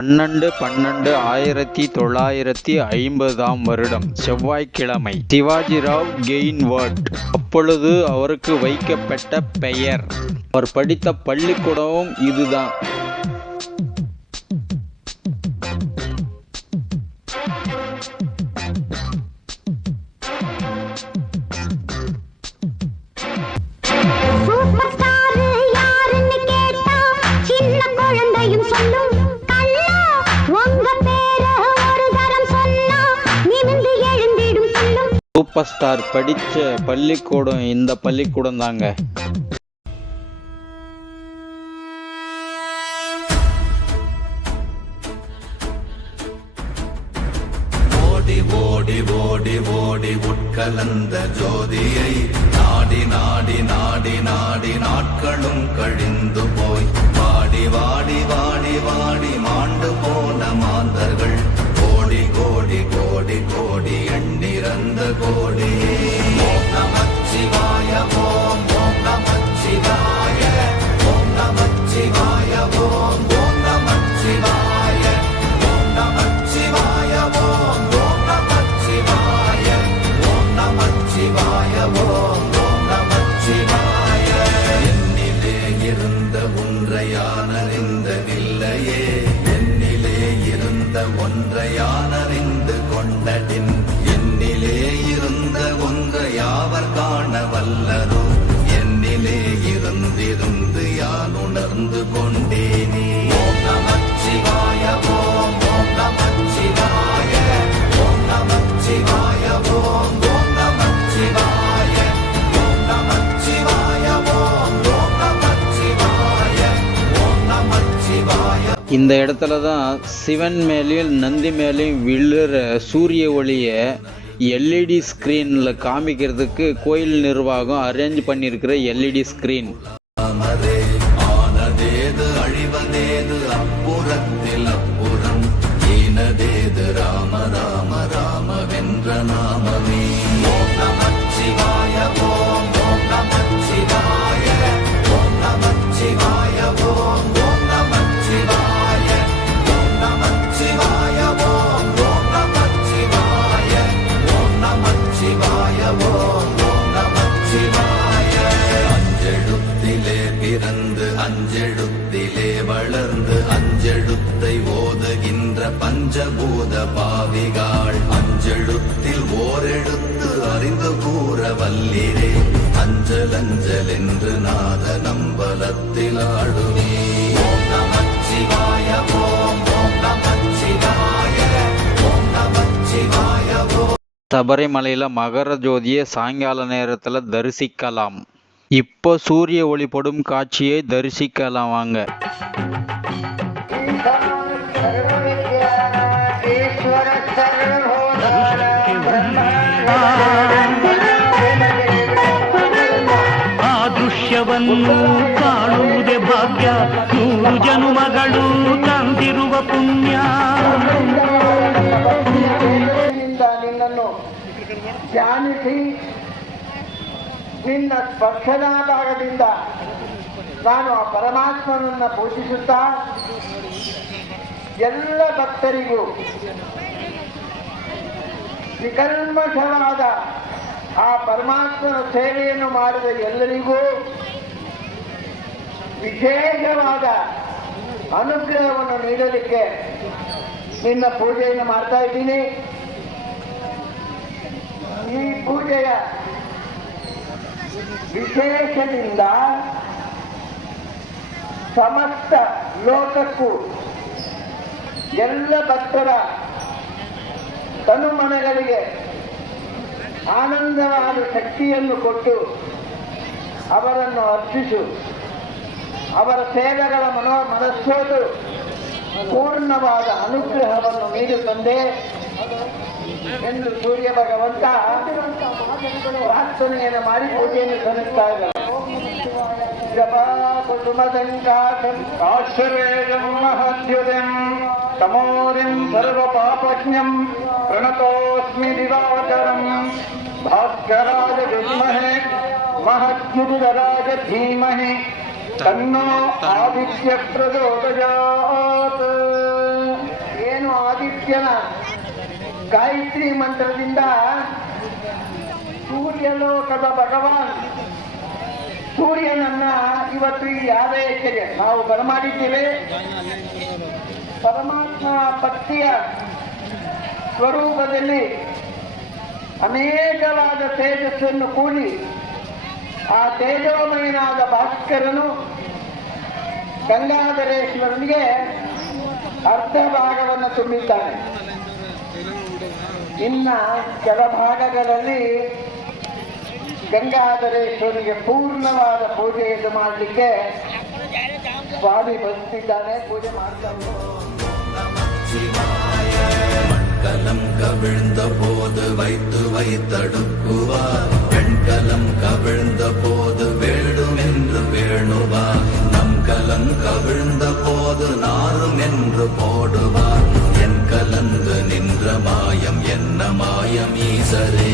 பன்னெண்டு பன்னெண்டு ஆயிரத்தி தொள்ளாயிரத்தி ஐம்பதாம் வருடம் செவ்வாய்க்கிழமை. சிவாஜிராவ் கெயின்வர்ட். அப்பொழுது அவருக்கு வைக்கப்பட்ட பெயர். அவர் படித்த பள்ளிக்கூடமும் இதுதான். சூப்பர் ஸ்டார் படித்த பள்ளிக்கூடம் இந்த பள்ளிக்கூடம் தாங்க. ஓடி ஓடி ஓடி ஓடி உட்கலந்த ஜோதியை நாடி நாடி நாடி நாடி நாட்களும் கழிந்து போய். வாடி வாடி வாடி வாடி மாண்டு போய் ஒன்றையானறிந்த இந்த இடத்துல தான் சிவன் மேலேயும் நந்தி மேலேயும் விழுற சூரிய ஒளியை எல்இடி ஸ்க்ரீனில் காமிக்கிறதுக்கு கோயில் நிர்வாகம் அரேஞ்ச் பண்ணியிருக்கிற எல்இடி ஸ்க்ரீன் அழிவதேது அப்புறத்தில் அப்புறம் ஈனதேது பஞ்சபூத பாவிகாள் அஞ்செழுத்தில் ஓரெழுத்து அறிந்து கூற வல்லிரே. அஞ்சல் அஞ்சல் என்று நாத நம்பலத்தில் ஆடுவே ஓம் நமச்சிவாய ஓம் ஓம் நமச்சிவாய ஓம் நமச்சிவாய ஓம். சபரிமலையில் மகர ஜோதியை சாயங்கால நேரத்தில் தரிசிக்கலாம். இப்போ சூரிய ஒளிப்படும் காட்சியை தரிசிக்கலாம் வாங்க. ಆ ದೃಶ್ಯವನ್ನು ಕಾಣುವುದೇ ಭಾಗ್ಯ. ನೂರು ಜನುಮಗಳು ತಂದಿರುವ ಪುಣ್ಯ. ನಿನ್ನನ್ನು ಧ್ಯಾನಿಸಿ. ನಿನ್ನ ಸ್ಪರ್ಶದ ಭಾಗದಿಂದ ನಾನು ಆ ಪರಮಾತ್ಮನನ್ನ ಪೂಜಿಸುತ್ತಾ ಎಲ್ಲ ಭಕ್ತರಿಗೂ ವಿಕಲ್ಮಠವಾದ ಆ ಪರಮಾತ್ಮನ ಸೇವೆಯನ್ನು ಮಾಡಿದ ಎಲ್ಲರಿಗೂ ವಿಶೇಷವಾದ ಅನುಗ್ರಹವನ್ನು ನೀಡಲಿಕ್ಕೆ ನಿನ್ನ ಪೂಜೆಯನ್ನು ಮಾಡ್ತಾ ಇದ್ದೀನಿ. ಈ ಪೂಜೆಯ ವಿಶೇಷದಿಂದ ಸಮಸ್ತ ಲೋಕಕ್ಕೂ ಎಲ್ಲ ಭಕ್ತರ ತನುಮನಗಳಿಗೆ ಆನಂದವಾದ ಶಕ್ತಿಯನ್ನು ಕೊಟ್ಟು ಅವರನ್ನು ಅರ್ಪಿಸು. ಅವರ ಸೇವೆಗಳ ಮನೋ ಮನಸ್ಸೋದು ಪೂರ್ಣವಾದ ಅನುಗ್ರಹವನ್ನು ನೀಡು ತಂದೆ ಎಂದು ಸೂರ್ಯ ಭಗವಂತ ಪ್ರಾರ್ಥನೆಯನ್ನು ಮಾಡಿ ಪೂಜೆಯನ್ನು ಸಲ್ಲಿಸ್ತಾ ಇದ್ದಾರೆ. ಜಪಾ ಕುಸುಮದಂಕಾಶಂ ಆಶ್ರವೇದಂ ಸರ್ವ ಪಾಪಜ್ಞಂ ಪ್ರಣತೋಸ್ಮಿ ದಿವಾಕರಂ ಭಾಸ್ಕರಾಜ ವಿದ್ಮಹೇ ಮಹದ್ಯುತಿಧರಾಜ ಧೀಮಹಿ ತನ್ನೋ ಆದಿತ್ಯ ಪ್ರಜೋದಜಾತ್ ಏನು ಆದಿತ್ಯನ? ಗಾಯತ್ರಿ ಮಂತ್ರದಿಂದ ಸೂರ್ಯಲೋಕದ ಭಗವಾನ್ ಸೂರ್ಯನನ್ನ ಇವತ್ತು ಈ ಆದಾಯಕ್ಕೆ ನಾವು ಬರಮಾಡಿದ್ದೇವೆ. ಪರಮಾತ್ಮ ಪತ್ತಿಯ ಸ್ವರೂಪದಲ್ಲಿ ಅನೇಕವಾದ ತೇಜಸ್ಸನ್ನು ಕೂಡಿ ಆ ತೇಜೋಮಯನಾದ ಭಾಸ್ಕರನು ಗಂಗಾಧರೇಶ್ವರನಿಗೆ ಅರ್ಧ ಭಾಗವನ್ನು ತುಂಬಿದ್ದಾನೆ. ಇನ್ನ ಕೆಲ ಭಾಗಗಳಲ್ಲಿ ಗಂಗಾಧರೇಶ್ವರನಿಗೆ ಪೂರ್ಣವಾದ ಪೂಜೆಯನ್ನು ಮಾಡಲಿಕ್ಕೆ ಸ್ವಾಮಿ ಬಂದಿದ್ದಾನೆ ಪೂಜೆ ಮಾಡ್ತಾರೆ மண்கலம் கவிழ்ந்த போது வைத்து வைத்தடுக்குவார். பெண்கலம் கவிழ்ந்த போது வேடும் என்று வேணுவார் நம் கலம் கவிழ்ந்த போது நாரும் என்று போடுவார். என் கலந்து நின்ற மாயம் என்ன மாயம் ஈசரே?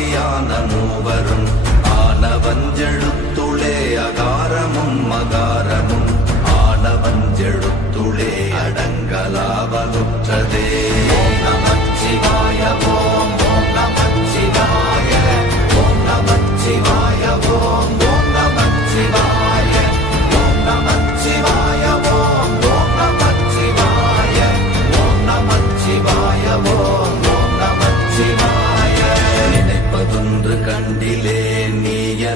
ஆதியான மூவரும் ஆனவஞ்செழுத்துளே அகாரமும் மகாரமும் ஆனவஞ்செழுத்துளே அடங்கலாவலுற்றதே. நமச்சிவாயவும்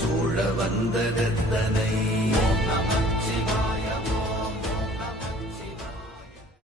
சூழ வந்த